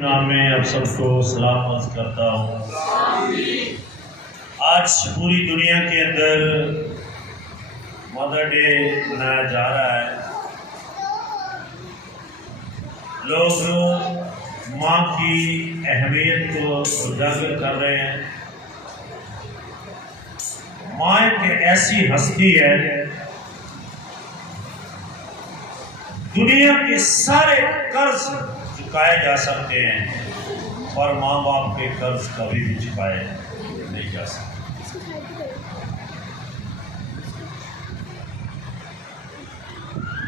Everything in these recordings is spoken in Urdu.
نام میں آپ سب کو سلام عرض کرتا ہوں۔ آج پوری دنیا کے اندر مدر ڈے منایا جا رہا ہے۔ لوگ ماں کی اہمیت کو اجاگر کر رہے ہیں۔ ماں ایک ایسی ہستی ہے، دنیا کے سارے قرض چکائے جا سکتے ہیں اور ماں باپ کے قرض کبھی بھی چکائے نہیں جا سکتے۔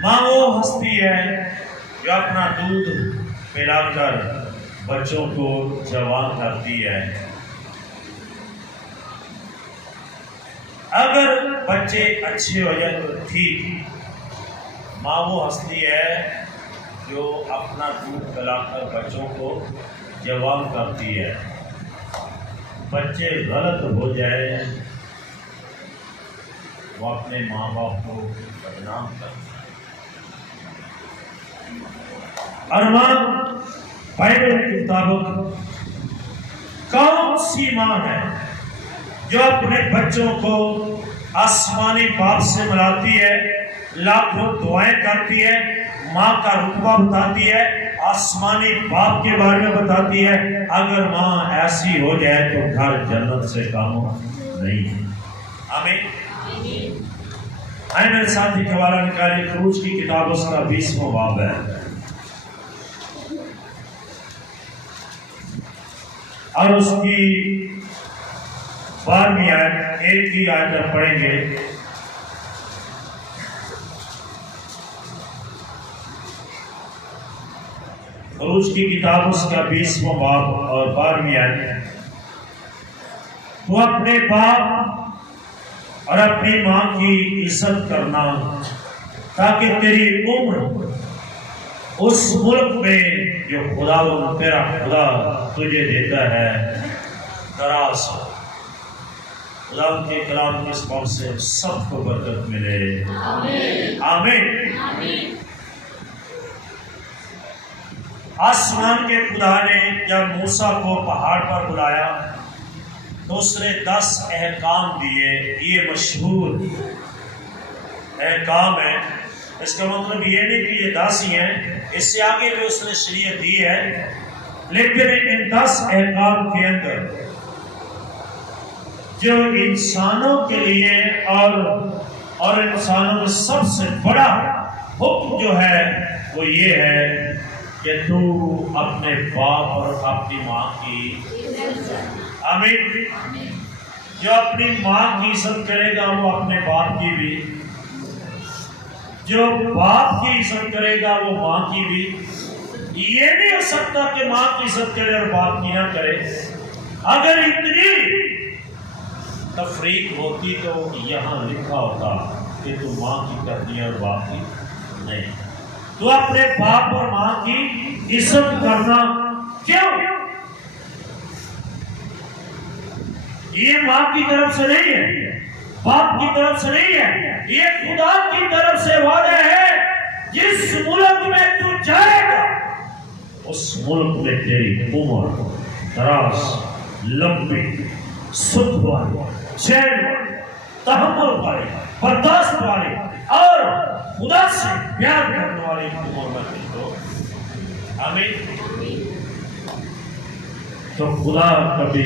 ماں وہ ہستی ہے جو اپنا دودھ پلا کر بچوں کو جوان کرتی ہے۔ اگر بچے اچھے ہو جائیں تو ٹھیک، ماں وہ ہستی ہے جو اپنا دودھ پلا کر بچوں کو جوان کرتی ہے۔ بچے غلط ہو جائے وہ اپنے ماں باپ کو بدنام کرتے ہیں۔ اور ماں بائبل کے مطابق کون سی ماں ہے جو اپنے بچوں کو آسمانی باپ سے ملاتی ہے، لاکھوں دعائیں کرتی ہے، ماں کا رتبہ بتاتی ہے، آسمانی باپ کے بارے میں بتاتی ہے؟ اگر ماں ایسی ہو جائے تو گھر جنت سے کم نہیں ہے۔ آمین۔ آئے میرے ساتھی حوالہ نکالی، خروج کی کتاب اس کا 20واں باب ہے اور اس کی 12ویں آیت، ایک ہی آیت پڑھیں گے۔ خروج کی کتاب اس کا 20واں باب اور 12ویں آیت۔ تو اپنے باپ اور اپنی ماں کی عزت کرنا تاکہ تیری عمر اس ملک میں جو خدا تیرا خدا تجھے دیتا ہے دراز ہو۔ خدا کے کلام کے سبب سے سب کو برکت ملے۔ آمین۔ آسمان کے خدا نے جب موسیٰ کو پہاڑ پر بلایا تو اس نے 10 احکام دیے۔ یہ مشہور احکام ہے، اس کا مطلب یہ نہیں کہ یہ 10 ہی ہیں، اس سے آگے بھی اس نے شریعت دی ہے، لیکن ان 10 احکام کے اندر جو انسانوں کے لیے اور انسانوں میں سب سے بڑا حکم جو ہے وہ یہ ہے کہ تو اپنے باپ اور اپنی ماں کی، آمین، جو اپنی ماں کی عزت کرے گا وہ اپنے باپ کی بھی، جو باپ کی عزت کرے گا وہ ماں کی بھی۔ یہ نہیں ہو سکتا کہ ماں کی عزت کرے اور باپ کی نہ کرے۔ اگر اتنی تفریق ہوتی تو یہاں لکھا ہوتا کہ تو ماں کی کرنی اور باپ کی نہیں۔ تو اپنے باپ اور ماں کی عزت کرنا کیوں؟ یہ ماں کی طرف سے نہیں ہے، باپ کی طرف سے نہیں ہے، یہ خدا کی طرف سے وعدہ ہے۔ جس ملک میں تو جائے گا اس ملک میں تیری عمر دراز، لمبی، سکھ والی، چین والی، تحمل والی، برداشت والی اور خدا سے پیار کرنے والی عمر میں تجھ کو۔ آمین۔ تو خدا کبھی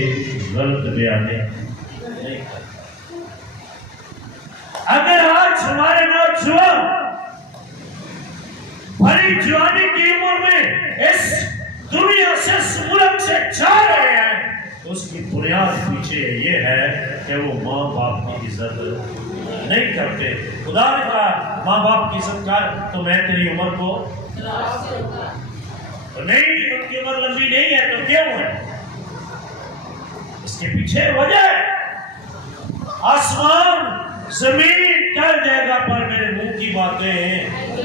غلط بیان نہیں کرتا۔ اگر آج ہمارے نوجوان بڑی جوانی کی عمر میں اس دنیا سے، اس ملک سے جا رہے ہیں تو اس کی بنیاد پیچھے یہ ہے کہ وہ ماں باپ کی عزت نہیں کرتے۔ خدا نے کہا ماں باپ کی عزت کر تو میں تیری عمر کو نہیں، ان کی عمر لمبی نہیں ہے تو کیوں ہے؟ اس کے پیچھے وجہ ہے آسمان زمین ٹل جائے گا پر میرے منہ کی باتیں ہیں،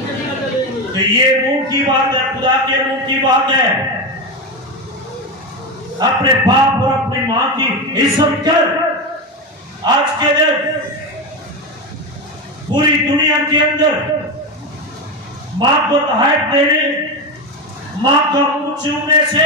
تو یہ منہ کی بات ہے، خدا کے منہ کی بات ہے۔ اپنے باپ اور اپنی ماں کی عزت کر۔ آج کے دن پوری دنیا کے اندر ماں کو تحائف دینے، ماں کا منہ چومنے سے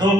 2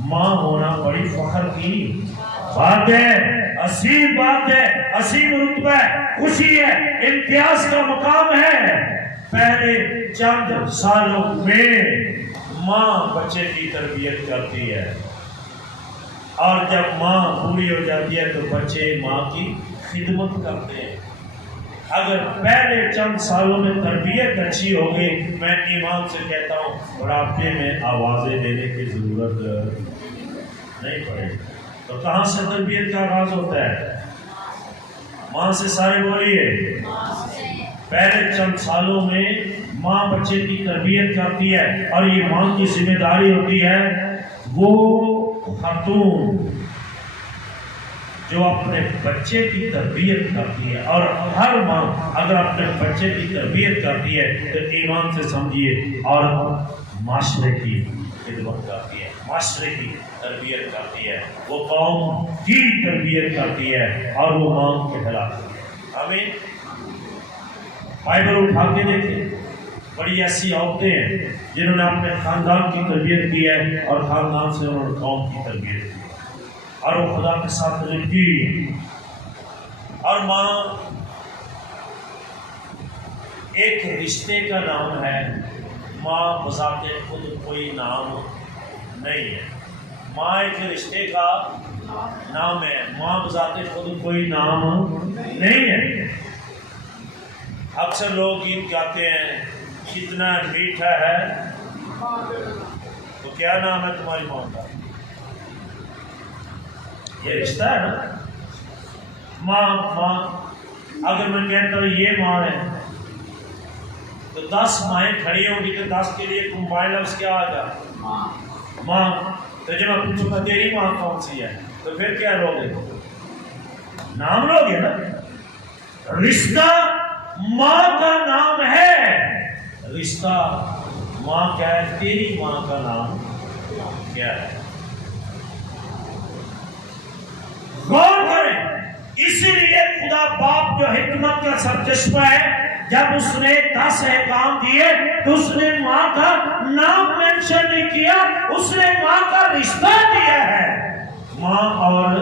ماں ہونا بڑی فخر کی بات ہے، عظیم بات ہے، عظیم رتبہ ہے، خوشی ہے، امتیاز کا مقام ہے۔ پہلے چند سالوں میں ماں بچے کی تربیت کرتی ہے، اور جب ماں پوری ہو جاتی ہے تو بچے ماں کی خدمت کرتے ہیں۔ اگر پہلے چند سالوں میں تربیت اچھی ہوگی، میں ایمان سے کہتا ہوں بڑھاپے میں آوازیں دینے کی ضرورت نہیں پڑے۔ تو کہاں سے تربیت کا آغاز ہوتا ہے؟ ماں سے، سارے بولیے۔ پہلے چند سالوں میں ماں بچے کی تربیت کرتی ہے، اور یہ ماں کی ذمہ داری ہوتی ہے۔ وہ خاتون جو اپنے بچے کی تربیت کرتی ہے، اور ہر ماں اگر اپنے بچے کی تربیت کرتی ہے تو ایمان سے سمجھیے اور معاشرے کی خدمت کرتی ہے، معاشرے کی تربیت کرتی ہے، وہ قوم کی تربیت کرتی ہے، اور وہ ماں کہلاتی ہے۔ آمین۔ بائبل اٹھا کے دیکھیں، بڑی ایسی عورتیں ہیں جنہوں نے اپنے خاندان کی تربیت کی ہے، اور خاندان سے انہوں نے قوم کی تربیت کی، اور وہ خدا کے ساتھ رہتی۔ اور ماں ایک رشتے کا نام ہے، ماں بذات خود کوئی نام نہیں ہے۔ ماں ایک رشتے کا نام ہے، ماں بذات خود کوئی نام نہیں ہے۔ اکثر لوگ گیت گاتے ہیں، کتنا میٹھا ہے، تو کیا نام ہے تمہاری ماں کا؟ یہ رشتہ ہے نا۔ ماں اگر میں کہتا ہوں یہ ماں ہے تو 10 مائیں کھڑی ہوں گی، تو 10 کے لیے کمبائن لفظ کیا آگا؟ ماں۔ تو جب میں پوچھوں گا تیری ماں کون سی ہے تو پھر کیا لوگے؟ نام لوگے نا۔ رشتہ ماں کا نام ہے، رشتہ ماں کیا ہے؟ تیری ماں کا نام کیا ہے؟ غور کریں۔ اسی لیے خدا باپ جو حکمت کا سرچشمہ ہے، جب اس نے 10 احکام دیے تو اس نے ماں کا نام مینشن نہیں کیا، اس نے ماں کا رشتہ دیا ہے۔ ماں اور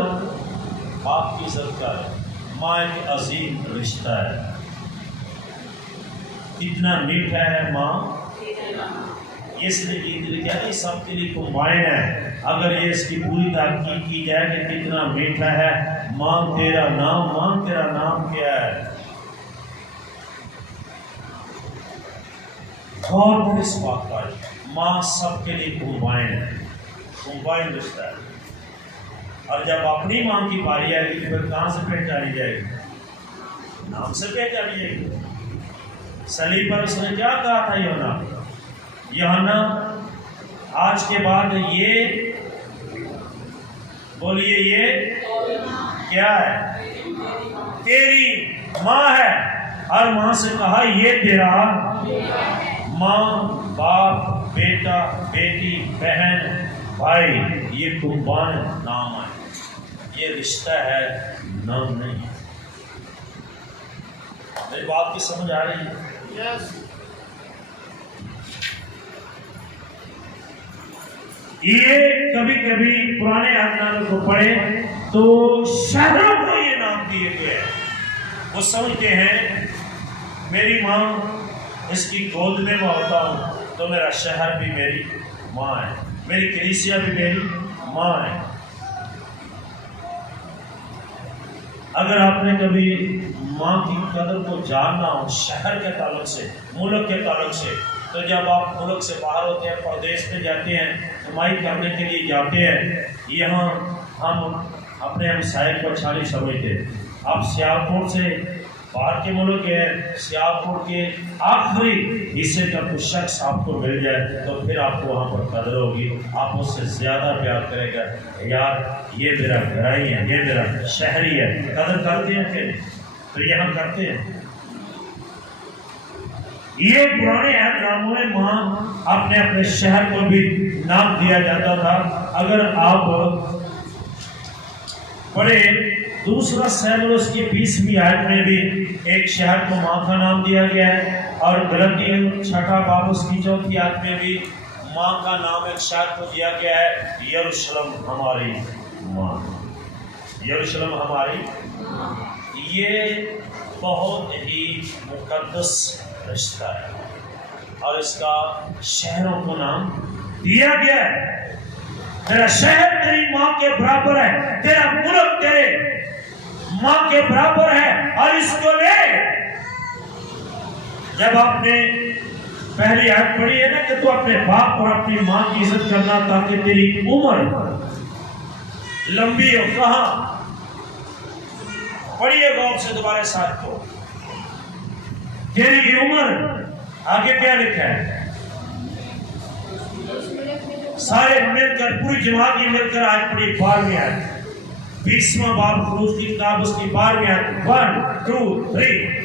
باپ کی عزت کا ہے، ماں ایک عظیم رشتہ ہے۔ کتنا میٹھا ہے ماں، اس لیے کیا نہیں، سب کے لیے کمبائن ہے۔ اگر یہ اس کی پوری تحقیق کی جائے کہ کتنا میٹھا ہے، ماں تیرا نام، ماں تیرا نام کیا ہے؟ غور کر اس بات پر، ماں سب کے لیے کمبائن ہے، کمبائن رشتہ ہے۔ اور جب اپنی ماں کی باری آئے گی تو پھر کہاں سے پہچانی جائے گی؟ نام سے پہچانی جائے گی۔ صلیب پر اس نے کیا کہا تھا یوحنا آج کے بعد یہ بولیے، یہ کیا ہے؟ تیری ماں ہے۔ ہر ماں سے کہا یہ تیرا ماں، باپ، بیٹا، بیٹی، بہن، بھائی، یہ قربان نام ہے، یہ رشتہ ہے، نام نہیں۔ میری بات کی سمجھ آ رہی ہے؟ یہ کبھی کبھی پرانے عہد کو پڑھے تو شہروں کو یہ نام دیے گئے ہیں۔ وہ سمجھتے ہیں میری ماں، اس کی گود میں میں ہوتا ہوں تو میرا شہر بھی میری ماں ہے، میری کلیسیا بھی میری ماں ہے۔ اگر آپ نے کبھی ماں کی قدر کو جاننا ہو شہر کے تعلق سے، ملک کے تعلق سے، تو جب آپ ملک سے باہر ہوتے ہیں، پردیش میں جاتے ہیں، کمائی کرنے کے لیے جاتے ہیں، یہاں ہم اپنے ہمسائے کو اچھا نہیں سمجھتے۔ آپ سیالکوٹ سے باہر کے ملک کے سیالکوٹ کے آخری حصے کا کچھ شخص آپ کو مل جائے تو پھر آپ کو وہاں پر قدر ہوگی، آپ اس سے زیادہ پیار کرے گا، یار یہ میرا گھرائی ہے، یہ میرا شہری ہے۔ قدر کرتے ہیں کہ تو یہاں کرتے ہیں۔ یہ پرانے عہد ناموں میں ماں اپنے شہر کو بھی نام دیا جاتا تھا۔ اگر آپ پڑھے دوسرا سیموئیل کی 20ویں آیت میں بھی ایک شہر کو ماں کا نام دیا گیا ہے، اور غلطی 6 باب اس کی 4 آیت میں بھی ماں کا نام ایک شاعر کو دیا گیا ہے یروشلم ہماری ماں، یروشلم ہماری، یہ بہت ہی مقدس رشتہ ہے اور اس کا شہروں کو نام دیا گیا ہے۔ تیرا شہر تیری ماں کے برابر ہے، تیرا ملک تیرے ماں کے برابر ہے، اور اس کو لے جب آپ نے پہلی آیت پڑھی ہے نا کہ تو اپنے باپ اور اپنی ماں کی عزت کرنا تاکہ تیری عمر لمبی ہو، کہاں پڑھیے غور سے دوبارہ ساتھ کو، تیری عمر آگے کیا لکھا ہے؟ سارے مل کر پوری جماعت ہی مل کر آج پڑھی 12ویں آیت، 20واں باب خروج کی کتاب اس کی 12ویں آیت، 1 2 3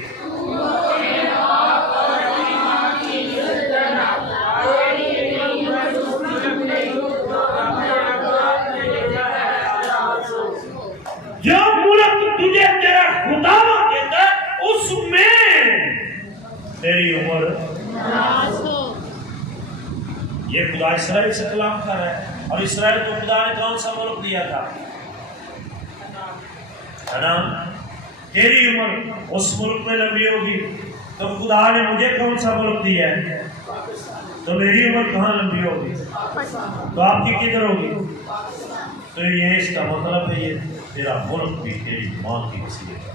جو ملک تجھے تیرا خدا دیتا اس میں تیری عمر، یہ خدا اسرائیل سے کلام کر رہا ہے، اور اسرائیل کو خدا نے کون سا ملک دیا تھا؟ ہے نا؟ تیری عمر اس ملک میں لمبی ہوگی، تو خدا نے مجھے کون سا ملک دیا ہے، تو میری عمر کہاں لمبی ہوگی، تو آپ کی کدھر ہوگی؟ تو یہ اس کا مطلب ہے یہ تیرا ملک بھی تیری ماں کی وسیلے کا۔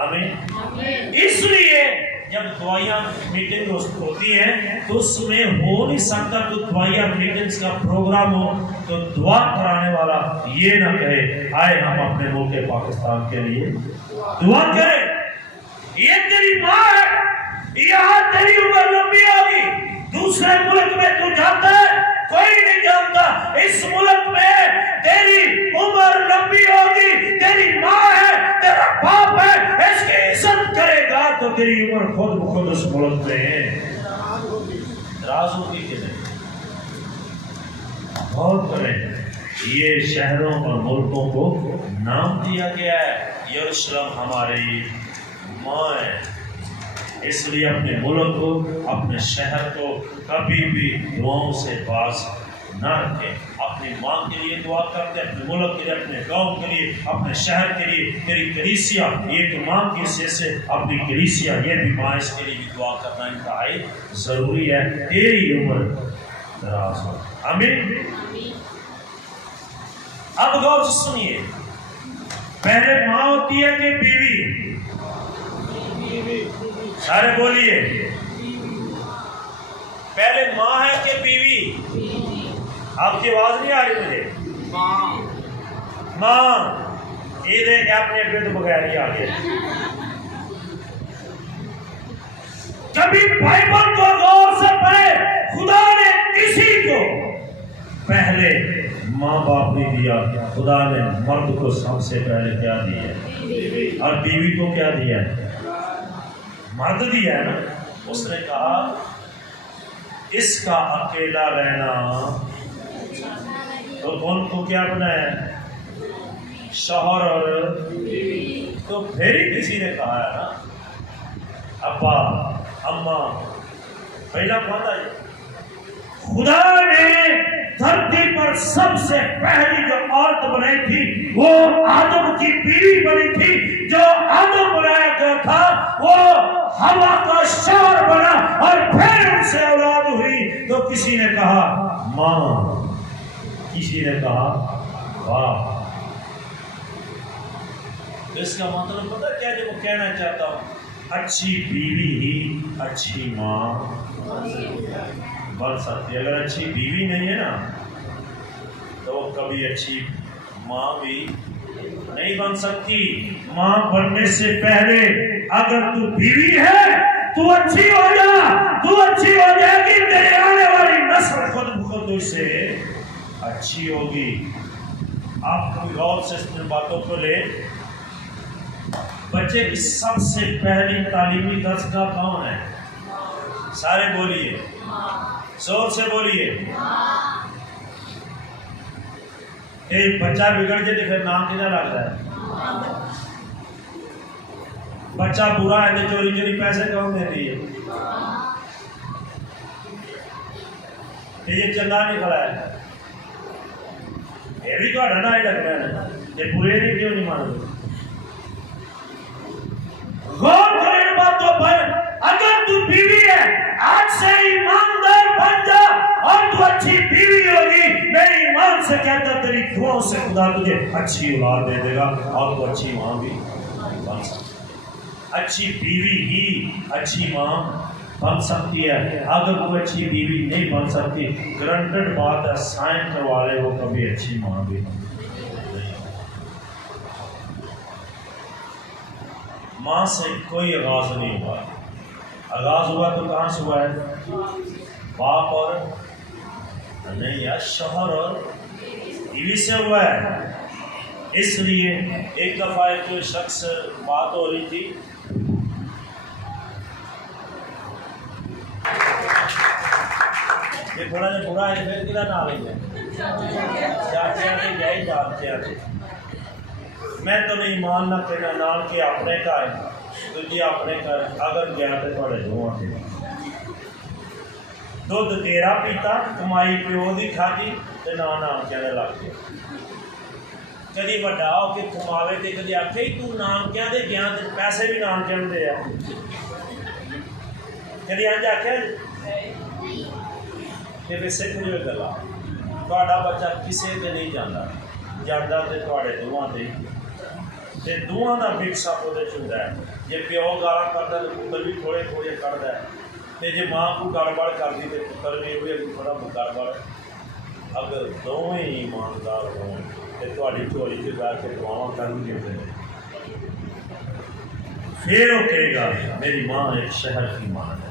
آمین۔ اس لیے جب دعائیاں میٹنگ ہوتی ہیں تو اس میں ہو نہیں سکتا تو دعائیاں میٹنگز کا پروگرام ہو تو دعا کرانے والا یہ نہ کہے آئے ہم اپنے ملک پاکستان کے لیے دعا کریں، یہ تیری ماں ہے، یہاں تیری عمر لمبی ہوگی، دوسرے ملک میں تو جاتا ہے کوئی نہیں جانتا، اس ملک میں تیری عمر لمبی ہوگی، تیری ماں ہے، تیرا باپ ہے، اس کی عزت کرے گا تو تیری عمر خود بخود اس ملک میں دراز ہوگی کہ نہیں؟ بہت کریں، یہ شہروں اور ملکوں کو نام دیا گیا ہے، یروشلم ہماری ماں ہے، اس لیے اپنے ملک کو اپنے شہر کو کبھی بھی دعاؤں سے باز نہ رکھیں، اپنی ماں کے لیے دعا کرتے، اپنے ملک کے لیے، اپنے گاؤں کے لیے، اپنے شہر کے لیے، تیری کلیسیا یہ تو ماں کی حیثیت سے اپنی کلیسیا یہ بھی ماں، اس کے لیے بھی دعا کرنا انتہائی ضروری ہے، تیری عمر دراز ہو۔ آمین۔ اب غور سے سنیے، پہلے ماں ہوتی ہے کہ بیوی؟ سارے بولیے، پہلے ماں ہے کہ بیوی؟ آپ کی آواز نہیں آ رہی مجھے؟ ماں، یہ دیکھ اپنے اپنے تو بغیر ہی آ گیا۔ کبھی بائبل کو غور سے پڑھے، خدا نے کسی کو پہلے ماں باپ نہیں دیا، خدا نے مرد کو سب سے پہلے کیا دیا ہے اور بیوی کو کیا دیا ہے؟ مرد دیا ہے نا۔ اس نے کہا اس کا اکیلا رہنا تو ان کو کیا بنایا ہے؟ شوہر اور تو پھر ہی کسی نے کہا ہے نا ابا اماں، پہلا کہتا ہے خدا نے دھرتی پر سب سے پہلی جو عورت بنائی تھی وہ آدم کی بیوی بنی تھی، جو آدم بنایا گیا تھا وہ ہوا کا شوہر بنا اور پھر ان سے اولاد ہوئی، تو کسی نے کہا ماں، کسی نے کہا باپ۔ اس کا مطلب پتہ کیا جو میں کہنا چاہتا ہوں، اچھی بیوی ہی اچھی ماں بن سکتی ہے۔ اگر اچھی بیوی نہیں ہے نا تو وہ کبھی اچھی ماں بھی نہیں بن سکتی۔ ماں بننے سے پہلے اگر تو بیوی ہے تو اچھی ہو جا، تو اچھی ہو جائے گی، تیرے آنے والی نسل خود بخود اس سے اچھی ہوگی۔ آپ کوئی غور سے ان باتوں کو لے۔ بچے کی سب سے پہلی تعلیمی درسگاہ کون ہے؟ سارے بولیے، زور سے بولیے۔ ایک بچہ بگڑ جائے تو پھر نام کدھر لگتا ہے؟ بچہ برا ہے تو چوری چوری پیسے کون دیتی ہے؟ یہ چنگا نکلا ہے یہ بھی تھوڑا نہ ہی لگ رہا ہے یہ برے نہیں کیوں نہیں مانتے غور کریں باتوں پر اگر تو بیوی ہے آج سے ایماندار بن جا اور تو اچھی بیوی ہوگی میں ایمان سے کہتا تیری دعاؤں سے خدا تجھے اچھی اولاد دے دے گا اور تو اچھی ماں بھی بن سکتی اچھی بیوی ہی اچھی ماں بن سکتی ہے اگر وہ اچھی بیوی نہیں بن سکتی گرانٹڈ بات ہے سائن کروا لے وہ کبھی اچھی ماں بھی ماں سے کوئی آغاز نہیں ہوا آغاز ہوا تو کہاں سے ہوا ہے باپ اور نہیں یا شوہر اور بیوی سے ہوا ہے اس لیے ایک دفعہ ایک شخص بات ہو رہی تھی یہ تھوڑا جا برا ہے پھر کدھر نہ لیں گے جاتے آتے جائے جاتے آتے میں تو نہیں ماننا کہنا نال کے اپنے گھر تجھے اپنے گھر اگر گیا تو تھوڑے دو آتے دودھ تیرا پیتا کمائی پیو دی کھاتی تے نام کہنے لگ گیا کدی بڑا ہو کے کماوے تے کدی آکھے تو نام کیا دے گیا تے پیسے بھی نام کہن دے کدی آنج آکھے کہ پھر سکھ جو گلا تھوڑا بچہ کسے تے نہیں جانا جانا تے تھوڑے دوہاں تے دوہاں دا مکس اپ اودے چ ہوندا ہے جے پیو گالاں کردا تے پتر بھی تھوڑے تھوڑے کردا ہے تے جے ماں کو گڑبڑ کرਦੀ تے پتر بھی ہوئے تھوڑا گڑبڑ اگر دوویں ایماندار ہون تے تہاڈی جھولی چ بیٹھ کے دعاواں کرن گے پھر وہ کہے گا میری ماں ایک شہر کی ماں ہے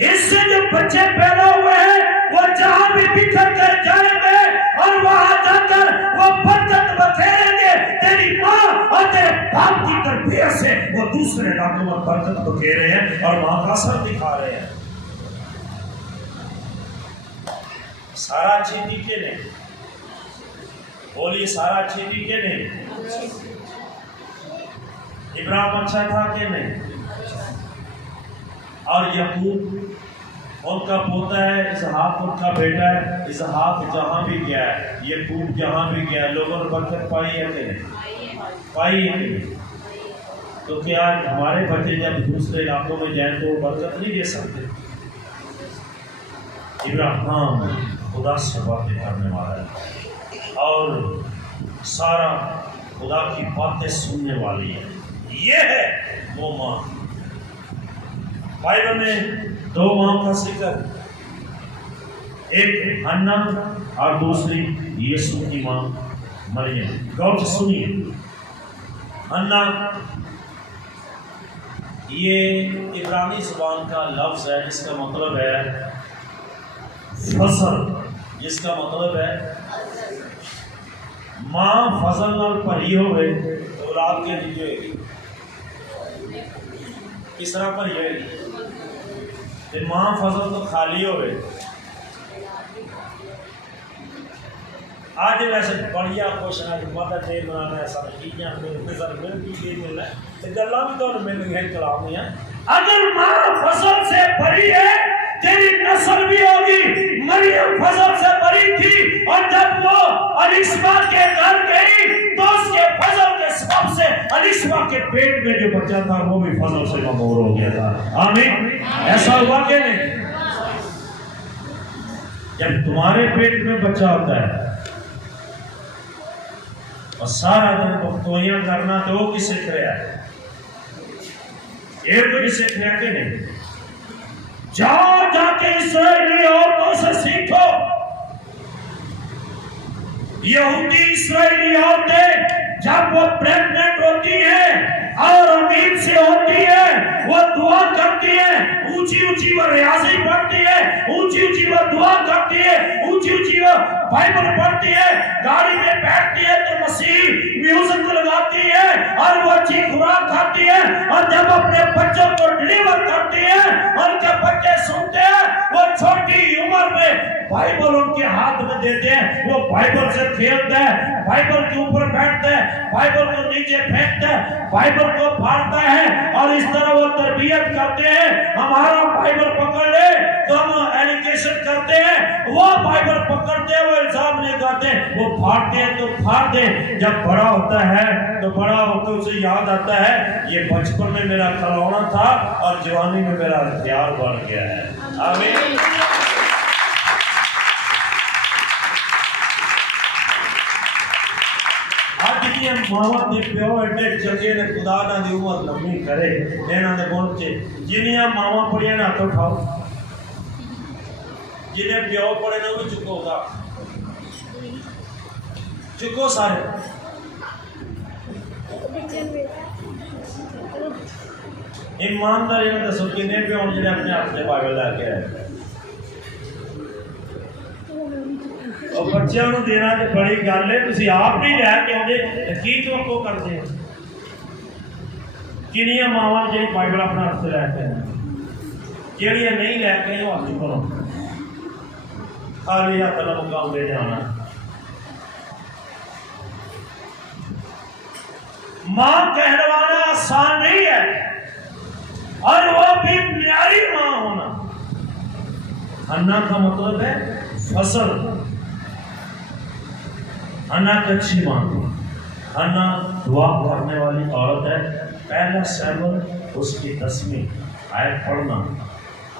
اس سے جو بچے پیدا ہوئے ہیں وہ جہاں بھی بکھر کر جائیں گے اور وہاں جا کر وہ برکت بکھیریں گے تیری ماں اور تیرے باپ کی تربیت سے وہ دوسرے علاقوں میں برکت بکھیرے ہیں اور وہاں کا اثر دکھا رہے ہیں سارا اچھی تھی کہ نہیں بولیے سارا اچھی تھی کہ نہیں ابراہیم اچھا تھا کہ نہیں اور یعقوب ان کا پوتا ہے اسحاق ان کا بیٹا ہے اسحاق جہاں بھی گیا ہے یعقوب جہاں بھی گیا ہے لوگوں نے برکت پائی ہے کہ نہیں پائی ہے کہ نہیں تو کیا ہمارے بچے جب دوسرے علاقوں میں جائیں تو وہ برکت نہیں دے سکتے ابراہیم خدا سے باتیں کرنے والا ہے اور سارا خدا کی باتیں سننے والی ہے یہ ہے وہ ماں بائبل میں دو ماں کا ذکر ایک حنا اور دوسری یسوع کی ماں مریم غور سے سنیے حنا یہ عبرانی زبان کا لفظ ہے جس کا مطلب ہے فضل جس کا مطلب ہے ماں فضل نال بھری ہوئے تو اولاد کے لیے ہوئے گی کس طرح بھری ہوئے گی کہ ماں فضل تو خالی ہوئے آج ویسے بڑھیا خوش ہے کہ مدر ڈے منانا ہے سارے چیزیں مل کی ملنا ہے تو گلا بھی تو مل گئی کلام میں اگر ماں فضل سے بھری ہے تیری نسل بھی ہوگی مریم فضل سے بھری تھی اور جب وہ الیشبا کے گھر گئی تو اس کے فضل کے سبب سے الیشبا کے پیٹ میں جو بچہ تھا وہ بھی فضل سے ممور ہو گیا تھا آمین ایسا ہوا کہ نہیں جب تمہارے پیٹ میں بچہ ہوتا ہے اور سارا دن بختویاں کرنا تو وہ کس سیکھ رہا ہے ایک بھی سیکھ رہا کہ نہیں جاؤ جا کے اسرائیلی عورتوں سے سیکھو یہودی اسرائیلی عورتیں جب وہ پریگننٹ ہوتی ہیں اور امید سے ہوتی ہے وہ دعا کرتی ہے اونچی اونچی وہ ریاضی پڑھتی ہے اونچی اونچی وہ دعا کرتی ہے اونچی اونچی وہ بائبل پڑھتی ہے، گاڑی میں بیٹھتی ہے تو مسیح میوزک لگاتی ہے اور وہ اچھی خوراک کھاتی ہے، اور جب اپنے بچوں کو ڈلیور کرتی ہے اور جب بچے سنتے ہیں وہ چھوٹی عمر میں بائبل ان کے ہاتھ میں دیتے ہیں، وہ بائبل سے کھیلتا ہے، بائبل کے اوپر بیٹھتا ہے، بائبل کو نیچے پھینکتا ہے، بائبل کو پھاڑتا ہے، اور اس طرح وہ تربیت کرتے ہیں۔ ہمارا بائبل پکڑ لے تو ہم ایجوکیشن کرتے ہیں، وہ بائبل پکڑتے ہیں، وہ الزام نہیں کرتے، وہ پھاڑتے ہیں تو پھاڑ دیں۔ جب بڑا ہوتا ہے تو بڑا ہو کے اسے یاد آتا ہے یہ بچپن میں میرا کھلونا تھا اور جوانی میں میرا ہتھیار بڑھ گیا ہے۔ آمین۔ ماما دے پیو ایڈے چنگے نے، خدا نہ دی عمر لمبی کرے، انہاں دے پہنچے جنیاں ماما پڑھیاں نہ تو اٹھاؤ، جنہیں پیو پڑھے نہ وہ چکو گا، چکو سارے۔ ایمانداری نے دسو کنے پیو جنہیں اپنے ہاتھ سے بائبل لے کے آئے، اور بچوں کو دینا تو بڑی گل ہے، تسی آپ نہیں لے کے آتے کی توقع کرتے ہیں؟ کنیاں ماواں جی بائبل اپنا ہاتھ سے لے کے ہیں، جہاں نہیں لے کے وہ ہاتھ کرو، خالی ہاتھ نہ مقام دے جانا۔ ماں کہلوانا آسان نہیں ہے، اور وہ بھی پیاری ماں ہونا۔ حنا کا مطلب ہے فصل، حنا کی اچھی ماں، حنا دعا کرنے والی عورت ہے۔ پہلا سیمول اس کی 10ویں آیت پڑھنا،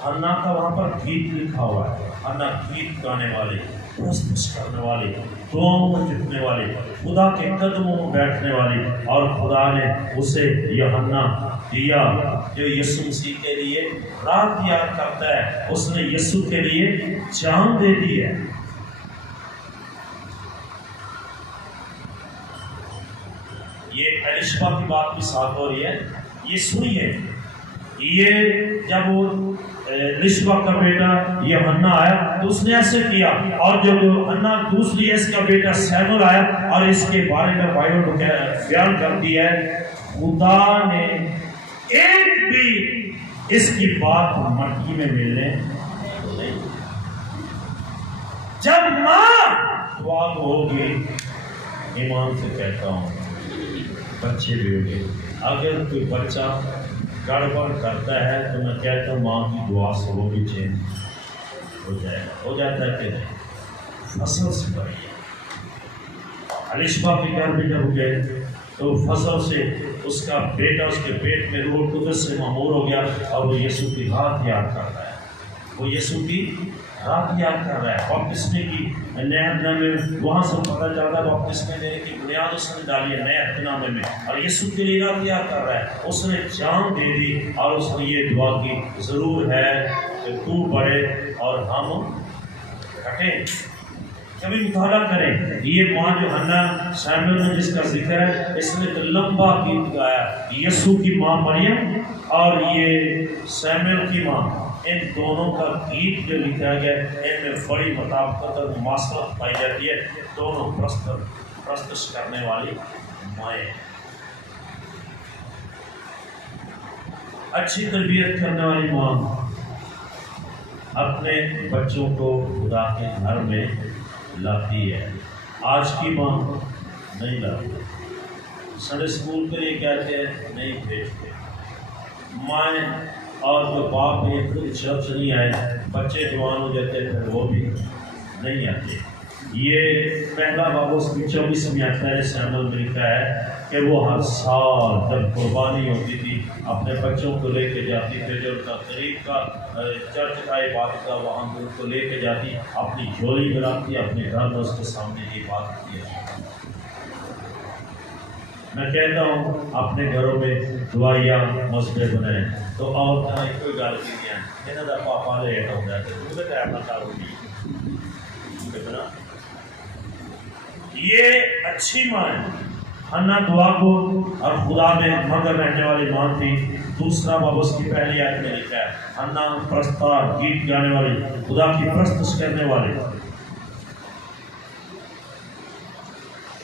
حنا کا وہاں پر گیت لکھا ہوا ہے، حنا گیت گانے والی، پرستش کرنے والی، دعاؤں میں جھکنے والی، خدا کے قدموں میں بیٹھنے والی، اور خدا نے اسے یوحنا دیا جو یسوع مسیح کے لیے راہ تیار کرتا ہے، اس نے یسوع کے لیے جان دے دی ہے۔ یہ الشبا کی بات بھی ساتھ ہو رہی ہے، یہ سنیے، یہ جب وہ الشبا کا بیٹا یوحنا آیا تو اس نے ایسے کیا، اور جب یوحنا دوسری اس کا بیٹا سیمول آیا اور اس کے بارے میں بائبل بیان کرتی ہے، خدا نے ایک بھی اس کی بات مٹی میں ملنے نہیں۔ جب ماں دعا ہوگی، ایمان سے کہتا ہوں بچے بھی ہوگے۔ اگر کوئی بچہ گڑبڑ کرتا ہے تو میں کہتا ہوں ماں کی دعا سے وہ بھی چینج ہو جائے گا، ہو جاتا ہے کہ نہیں؟ فصل سے بڑی الشبا کے گھر میں جب گئے تو فصل سے اس کا بیٹا اس کے پیٹ میں روح القدس سے معمور ہو گیا، اور وہ یسوع کی راہ تیار کر رہا ہے، وہ یسوع کی راہ تیار کر رہا ہے۔ بپتسمے کی نہر میں وہاں سے پتہ چلتا ہے بپتسمے دینے کی بنیاد اس نے ڈالی ہے نئے عہد میں، اور یسوع کے لیے راہ تیار کر رہا ہے، اس نے جان دے دی، اور اس نے یہ دعا کی ضرور ہے کہ تو بڑھے اور ہم گھٹیں۔ کبھی مطالعہ کریں، یہ ماں جو حنا سیمول میں جس کا ذکر ہے، اس نے تو لمبا گیت گایا، یسوع کی ماں مریم اور یہ سیمول کی ماں، ان دونوں کا گیت جو لکھا گیا ان میں بڑی مطابقت اور مماثلت پائی جاتی ہے۔ دونوں پرستش کرنے والی مائیں، اچھی تربیت کرنے والی ماں اپنے بچوں کو خدا کے گھر میں لاتی ہے۔ آج کی ماں نہیں لاتی، سنڈے اسکول کے لیے کہتے ہیں نہیں بھیجتے، مائیں اور جو باپ میں خود چرچ نہیں آئے، بچے جوان ہو جاتے ہیں پھر وہ بھی نہیں آتے۔ یہ پہلا باب اس کی 24ویں آیت سیمول میں لکھا ہے کہ وہ ہر سال جب قربانی ہوتی تھی اپنے بچوں کو لے کے جاتی تھی، جو ان کا قریب کا چرچ کا عبادت کا وہاں ان کو لے کے جاتی، اپنی جھولی میں رکھتی، اپنے گھر میں اس کے سامنے عبادت کیا۔ میں کہتا ہوں اپنے گھروں میں دعائیاں مسجد بنائیں تو عورتیں کوئی گل کی ہیں یہاں کا پاپا لیٹ ہوتا ہے تو وہ ٹائم نہ کر کتنا یہ اچھی ماں ہے۔ حنا دعا کو اور خدا میں مگر رہنے والی ماں تھی۔ دوسرا باب اس کی پہلی آیت میں لکھا ہے حنا پرستار، گیت گانے والی، خدا کی پرستش کرنے والے۔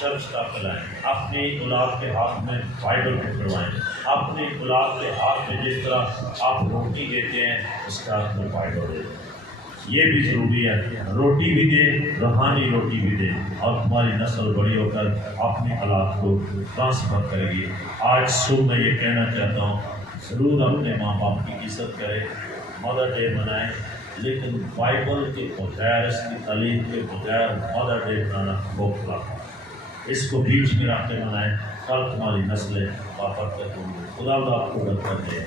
چرچ کا پلائیں، اپنی اولاد کے ہاتھ میں بائبل پکڑوائیں، اپنی اولاد کے ہاتھ میں جس طرح آپ روٹی دیتے ہیں اس کے ہاتھ میں بائبل دے دیں۔ یہ بھی ضروری ہے، روٹی بھی دے، روحانی روٹی بھی دے، اور تمہاری نسل بڑی ہو کر اپنی اولاد کو ٹرانسفر کرے گی۔ آج صبح میں یہ کہنا چاہتا ہوں، ضرور اپنے ماں باپ کی عزت کرے، مدر ڈے منائیں، لیکن بائبل کے بغیر، اس کی تعلیم کے بغیر مدر ڈے منانا کھوکھلا ہے۔ اس کو بیچ میں رکھ کے منائیں، کل تمہاری نسلیں بابرکت ہوں گی۔ خدا آپ کو برکت دے۔